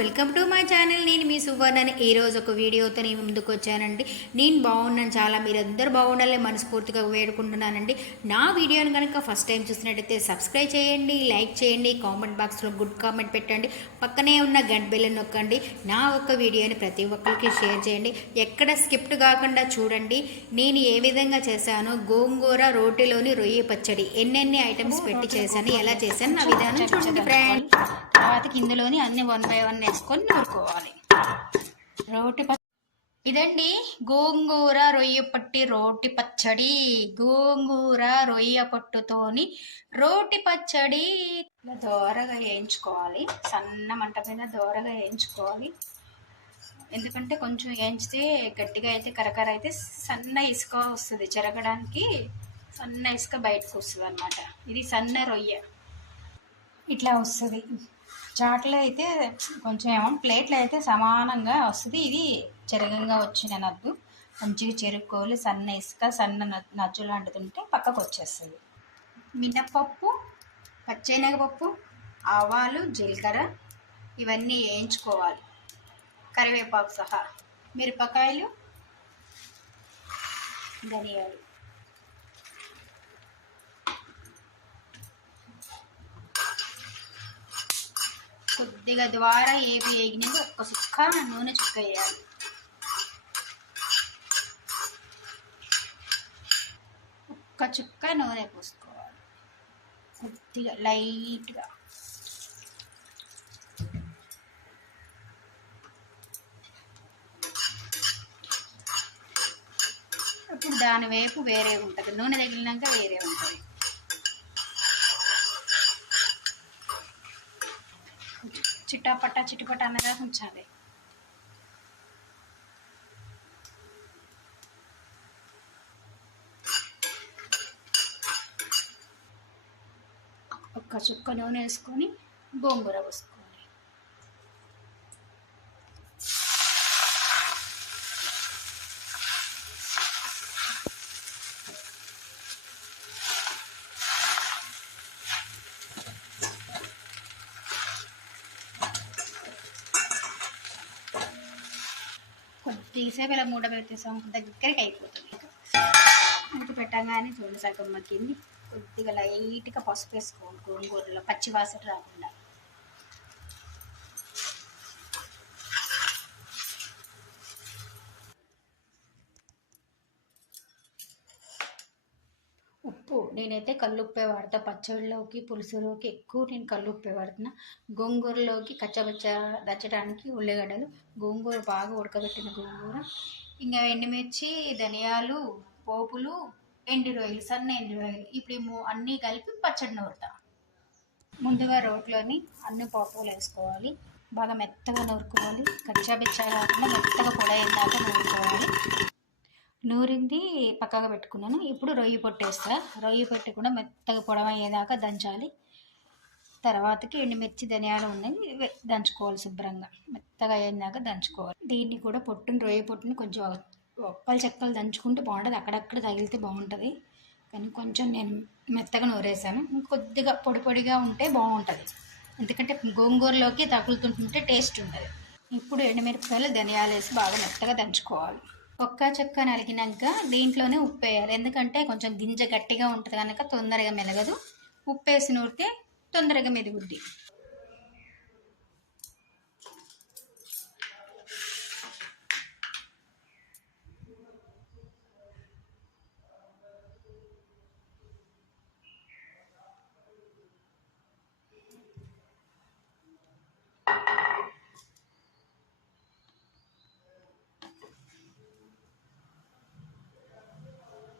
Welcome to my channel. నేను మీ సువర్ణని. ఈ రోజు ఒక వీడియోతో నేను ముందుకు వచ్చానండి నేను బాగున్నాను చాలా. మీరందరూ బాగుండాలని మనస్ఫూర్తిగా వేడుకుంటున్నానండి. నా వీడియోని కనుక ఫస్ట్ టైం చూసినట్టయితే సబ్స్క్రైబ్ చేయండి లైక్ చేయండి కామెంట్ బాక్స్లో గుడ్ కామెంట్ పెట్టండి. పక్కనే ఉన్న గంట బెల్ నొక్కండి. నా ఒక్క వీడియోని ప్రతి ఒక్కరికి షేర్ చేయండి. ఎక్కడ స్కిప్ట్ కాకుండా చూడండి. నేను ఏ విధంగా చేశాను గోంగూర రోటిలోని రొయ్య పచ్చడి. ఎన్నెన్ని ఐటమ్స్ పెట్టి చేశాను ఎలా చేశాను నా విధానం చూడండి ఫ్రెండ్ తర్వాత ఇందులోని అన్ని వన్ బై వన్ వేసుకొని నూరుకోవాలి. రోటి ప ఇదండి గోంగూర రొయ్య పట్టి రోటి పచ్చడి. గోంగూర రొయ్య పట్టుతోని రోటి పచ్చడి. ఇలా దోరగా వేయించుకోవాలి. సన్న మంట పైన దోరగా వేయించుకోవాలి. ఎందుకంటే కొంచెం వేయించితే గట్టిగా అయితే కరకర అయితే సన్న ఇసుక వస్తుంది చెరగడానికి. సన్న ఇసుక బయటకు వస్తుంది అనమాట ఇది సన్న రొయ్య. ఇట్లా వస్తుంది. చాట్లో అయితే కొంచెం ఏమో ప్లేట్లో అయితే సమానంగా వస్తుంది. ఇది చెరగంగా వచ్చిన నద్దు. మంచిగా చెరుక్కోవాలి. సన్న ఇసుక సన్న న- నజ్జు లాంటిది ఉంటే పక్కకు వచ్చేస్తుంది మినప్పప్పు పచ్చనగపప్పు ఆవాలు జీలకర్ర ఇవన్నీ వేయించుకోవాలి. కరివేపాకు సహా. మిరపకాయలు ధనియాలు. కొద్దిగా ద్వారా ఏవి వేగినాక ఒక్క చుక్క నూనె చుక్క వేయాలి ఒక్క చుక్క నూనె పోసుకోవాలి. కొద్దిగా లైట్గా. ఇప్పుడు దాని వైపు వేరే ఉంటుంది. నూనె తగిలినాక వేరే ఉంటుంది. చిట్టాపట్ట చిట్టుపట్ట అనగా ఉంచాలి. ఒక్క చుక్క నూనె వేసుకొని గోంగూర పోసుకోవాలి తీసేపు ఇలా మూడ పెట్టేసాం దగ్గరికి అయిపోతుంది. మూత పెట్టగానే చూడండి సగం మగ్గింది కొద్దిగా లైట్గా పసుపు వేసుకోండి గోంగూరలో పచ్చివాసన రాకుండా ఉప్పు నేనైతే కల్లుప్పే వాడతా. పచ్చడిలోకి పులుసులోకి ఎక్కువ నేను కల్లుప్పే వాడుతున్నా. గోంగూరలోకి కచ్చబచ్చ దచ్చడానికి ఉల్లిగడ్డలు గోంగూర బాగా ఉడకబెట్టిన గోంగూర ఇంకా ఎండుమిర్చి ధనియాలు పోపులు ఎండు రొయ్యలు సన్న ఎండు రొయ్యలు. ఇప్పుడు ఈ అన్నీ కలిపి పచ్చడి నూరుతా. ముందుగా రోట్లోని అన్ని పోపులు వేసుకోవాలి. బాగా మెత్తగా నూరుకోవాలి. కచ్చాబిచ్చా కాకుండా మెత్తగా పొడైందాక నూరుకోవాలి. నూరింది పక్కగా పెట్టుకున్నాను. ఇప్పుడు రొయ్యి పొట్టేస్తా రొయ్యి పొట్టు కూడా మెత్తగా పొడవయ్యేదాకా దంచాలి. తర్వాతకి ఎండుమిర్చి ధనియాలు ఉన్నాయి. దంచుకోవాలి శుభ్రంగా. మెత్తగా అయ్యేదాక దంచుకోవాలి. దీన్ని కూడా పొట్టును రొయ్యి పొట్టుని కొంచెం ఒక్కలు చెక్కలు దంచుకుంటే బాగుంటుంది. అక్కడక్కడ తగిలితే బాగుంటుంది. కానీ కొంచెం నేను మెత్తగా నూరేసాను. కొద్దిగా పొడి పొడిగా ఉంటే బాగుంటుంది. ఎందుకంటే గోంగూరలోకి తగులుతుంటుంటే టేస్ట్ ఉంటుంది ఇప్పుడు ఎండుమిరపకాయలు ధనియాలు వేసి బాగా మెత్తగా దంచుకోవాలి. ఒక్క చెక్క నలిగినాక దీంట్లోనే ఉప్పు వేయాలి ఎందుకంటే కొంచెం గింజ గట్టిగా ఉంటుంది కనుక తొందరగా మెలగదు ఉప్పు వేసి నూరితే తొందరగా మెదుగుద్ది.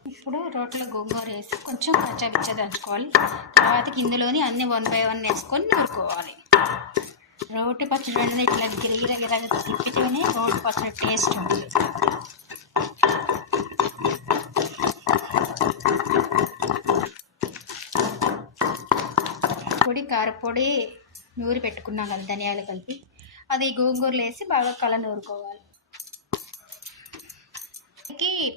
ఇప్పుడు రోట్లో గోంగూర వేసి కొంచెం కచ్చాపిచ్చ దంచుకోవాలి. తర్వాత ఇందులోని అన్ని వన్ బై వన్ వేసుకొని నూరుకోవాలి. రోటి పచ్చడి అనేది ఇట్లా గిరగిర గిరగ తిప్పితేనే రోటి పచ్చడి టేస్ట్ ఉంటుంది. పొడి కారపొడి నూరి పెట్టుకున్నాం కదా ధనియాలు కలిపి. అది గోంగూరలో వేసి బాగా కల నూరుకోవాలి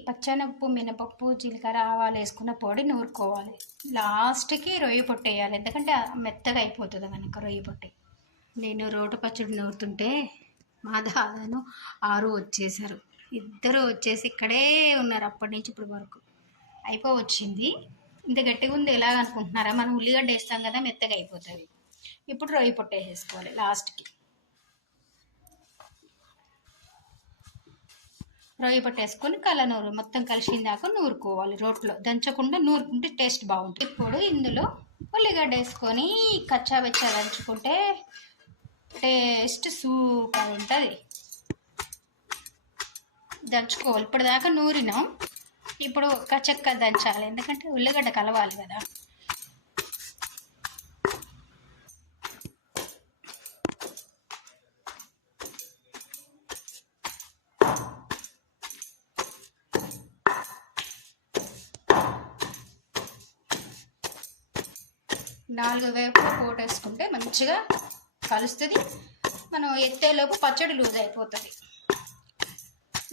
పచ్చనప్పు మినపప్పు జీలకర్ర ఆవాలు వేసుకున్న పొడి నూరుకోవాలి. లాస్ట్కి రొయ్యి పొట్టు వేయాలి. ఎందుకంటే మెత్తగా అయిపోతుంది కనుక రొయ్యి పొట్టి. నేను రోట పచ్చడి నూరుతుంటే మా దాదాను ఆరు వచ్చేసారు ఇద్దరు వచ్చేసి ఇక్కడే ఉన్నారు అప్పటి నుంచి ఇప్పుడు వరకు. అయిపో వచ్చింది ఇంత గట్టిగా ఉంది ఎలాగ అనుకుంటున్నారా మనం ఉల్లిగడ్డ వేస్తాం కదా మెత్తగా అయిపోతుంది ఇప్పుడు రొయ్యి పొట్టేసేసుకోవాలి లాస్ట్కి. రొయ్యి పట్టేసుకొని కలనూరు మొత్తం కలిసిన దాకా నూరుకోవాలి రోట్లో. దంచకుండా నూరుకుంటే టేస్ట్ బాగుంటుంది. ఇప్పుడు ఇందులో ఉల్లిగడ్డ వేసుకొని కచ్చా బెచ్చా దంచుకుంటే టేస్ట్ సూపర్ ఉంటుంది. దంచుకోవాలి. ఇప్పటిదాకా నూరినాం. ఇప్పుడు కచ్చక్క దంచాలి. ఎందుకంటే ఉల్లిగడ్డ కలవాలి కదా. నాలుగు వేపులు పోటేసుకుంటే మంచిగా కలుస్తుంది. మనం ఎత్తేలోపు పచ్చడి లూజ్ అయిపోతుంది.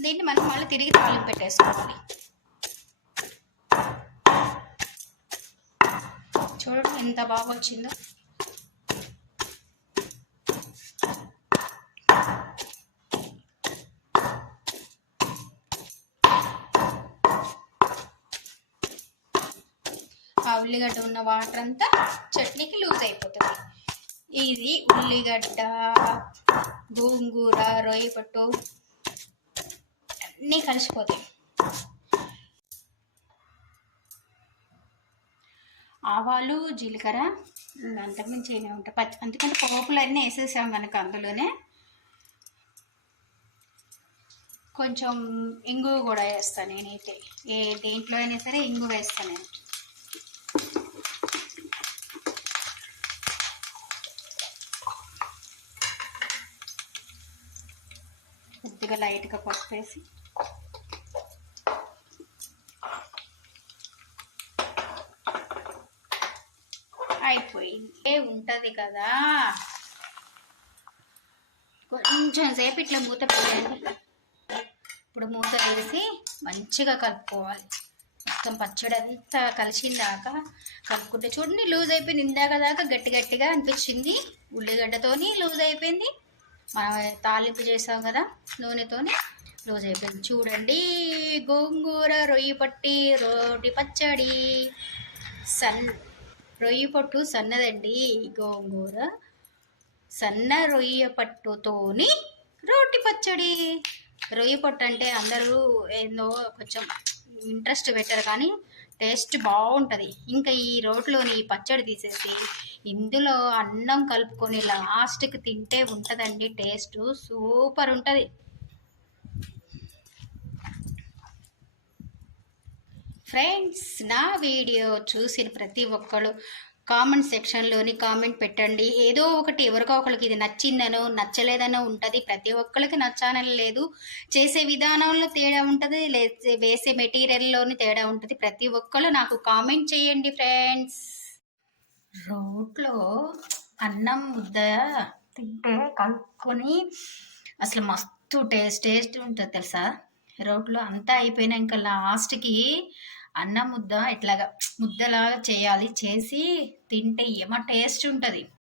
దీన్ని మనం మళ్ళీ తిరిగి తాలింపు పెట్టేసుకోవాలి. చూడండి ఎంత బాగా వచ్చిందో. ఆ ఉల్లిగడ్డ ఉన్న వాటర్ అంతా చట్నీకి లూజ్ అయిపోతుంది. ఇది ఉల్లిగడ్డ గోంగూర రొయ్యపట్టు అన్నీ కలిసిపోతాయి. ఆవాలు జీలకర్ర అంతకుమించి ఏమే ఉంటాయి. పచ్చి అందుకని పోపులు అన్నీ వేసేసాం మనకు అందులోనే. కొంచెం ఇంగు కూడా వేస్తాను నేనైతే. ఏ దేంట్లో అయినా సరే ఇంగు వేస్తాను నేను కొద్దిగా లైట్గా పసుపు వేసి అయిపోయింది. ఏ ఉంటుంది కదా? కొంచెం సేపు ఇట్లా మూత పెట్టండి. ఇప్పుడు మూత వేసి మంచిగా కలుపుకోవాలి. మొత్తం పచ్చడి అంతా కలిసిందాక కలుపుకుంటే చూడండి లూజ్ అయిపోయింది. ఇందాక దాకా గట్టి గట్టిగా అనిపించింది. ఉల్లిగడ్డతోని లూజ్ అయిపోయింది. మనం తాలింపు చేసాం కదా నూనెతోని లూజ్ అయిపోయింది. చూడండి గోంగూర రొయ్యి పట్టి రోటి పచ్చడి. సన్ రొయ్యి పట్టు సన్నదండి. గోంగూర సన్న రొయ్య పట్టుతోని రోటి పచ్చడి. రొయ్య పట్టు అంటే అందరూ ఏందో కొంచెం ఇంట్రెస్ట్ పెట్టారు కానీ టేస్ట్ బాగుంటుంది. ఇంకా ఈ రోట్లోని ఈ పచ్చడి తీసేసి ఇందులో అన్నం కలుపుకొని లాస్ట్కి తింటే ఉంటుందండి టేస్ట్. సూపర్ ఉంటుంది. ఫ్రెండ్స్ నా వీడియో చూసిన ప్రతి ఒక్కరు కామెంట్ సెక్షన్లోని కామెంట్ పెట్టండి. ఏదో ఒకటి ఎవరికో ఒకరికి ఇది నచ్చిందనో నచ్చలేదనో ఉంటుంది. ప్రతి ఒక్కరికి నచ్చానని లేదు. చేసే విధానంలో తేడా ఉంటుంది లేదా వేసే మెటీరియల్లోని తేడా ఉంటుంది. ప్రతి ఒక్కరు నాకు కామెంట్ చేయండి ఫ్రెండ్స్. రోట్లో అన్నం ముద్ద తింటే కలుపుకొని అసలు మస్తు టేస్ట్ టేస్ట్ ఉంటుంది తెలుసా? రోట్లో అంతా అయిపోయినాక లాస్ట్కి అన్నం ముద్ద ఇట్లాగా ముద్దలాగా చేయాలి. చేసి తింటే ఏమో టేస్ట్ ఉంటుంది.